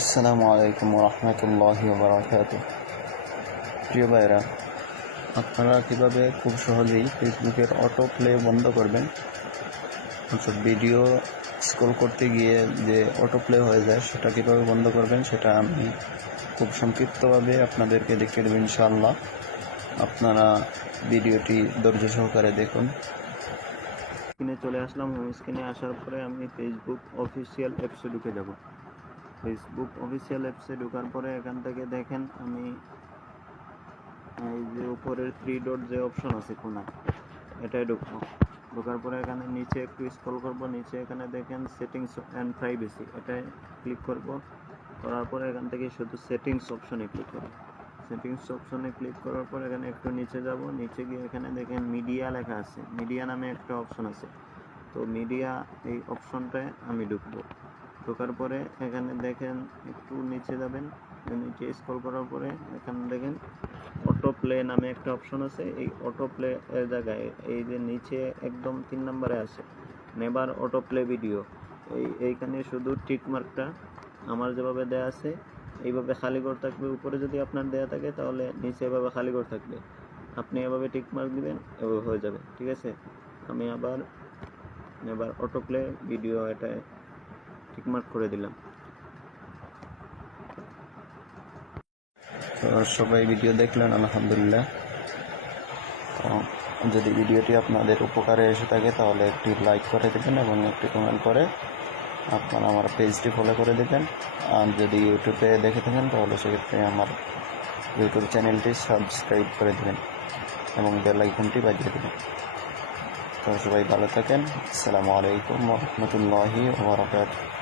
আসসালামু আলাইকুম রহমতুল্লাহি বারাকাতুহু। প্রিয় ভাইরা, আপনারা কীভাবে খুব সহজেই ফেসবুকের অটো প্লে বন্ধ করবেন, অর্থাৎ ভিডিও স্ক্রল করতে গিয়ে যে অটো প্লে হয়ে যায় সেটা কীভাবে বন্ধ করবেন সেটা আমি খুব সংক্ষিপ্তভাবে আপনাদেরকে দেখিয়ে দেবো ইনশাআল্লাহ। আপনারা ভিডিওটি ধৈর্য সহকারে দেখুন। স্ক্রিনে চলে আসলাম। হোম স্ক্রিনে আসার পরে আমি ফেসবুক অফিসিয়াল অ্যাপসে ঢুকে যাব। ফেসবুক অফিসিয়াল অ্যাপসে ঢোকার পরে এখান থেকে দেখেন আমি এই যে উপরের 3 ডট যে অপশন আছে কোনায়, এটাই ঢুকবো। ঢোকার পরে এখানে নিচে একটু স্ক্রল করব, নিচে এখানে দেখেন সেটিংস অ্যান্ড প্রাইভেসি, এটাই ক্লিক করব। করার পরে এখান থেকে শুধু সেটিংস অপশনে ক্লিক করব। সেটিংস অপশনে ক্লিক করার পর এখানে একটু নিচে যাব, নিচে গিয়ে এখানে দেখেন মিডিয়া লেখা আছে, মিডিয়া নামে একটা অপশন আছে। তো মিডিয়া এই অপশনটায় আমি ঢুকবো। ঢোকার পরে এখানে দেখেন একটু নিচে যাবেন, নিচে স্ক্রল করার পরে এখানে দেখেন অটো প্লে নামে একটা অপশন আছে। এই অটো প্লে এর জায়গায় এই যে নিচে একদম 3 নম্বরে আছে নেভার অটো প্লে ভিডিও, এইখানে শুধু টিক মার্কটা আমার যেভাবে দেয়া আছে এইভাবে খালি ঘর থাকবে। উপরে যদি আপনার দেয়া থাকে তাহলে নিচে এভাবে খালি ঘর থাকবে, আপনি এভাবে টিক মার্ক দিবেন, এভাবে হয়ে যাবে। ঠিক আছে, আমি আবার নেভার অটো প্লে ভিডিও এটা টিক মার্ক করে দিলাম। তো সবাই ভিডিও দেখলেন, আলহামদুলিল্লাহ। যদি ভিডিওটি আপনাদের উপকারে এসে থাকে তাহলে একটি লাইক করে দেবেন এবং একটি কমেন্ট করে আপনারা আমার পেজটি ফলো করে দেবেন। আর যদি ইউটিউবে দেখে থাকেন তাহলে সেক্ষেত্রে আমার ইউটিউব চ্যানেলটি সাবস্ক্রাইব করে দেবেন এবং বেল আইকনটি বাজিয়ে দেবেন। তো সবাই ভালো থাকেন। আসসালামু আলাইকুম ওয়া রাহমাতুল্লাহি ওয়া বারাকাতুহু।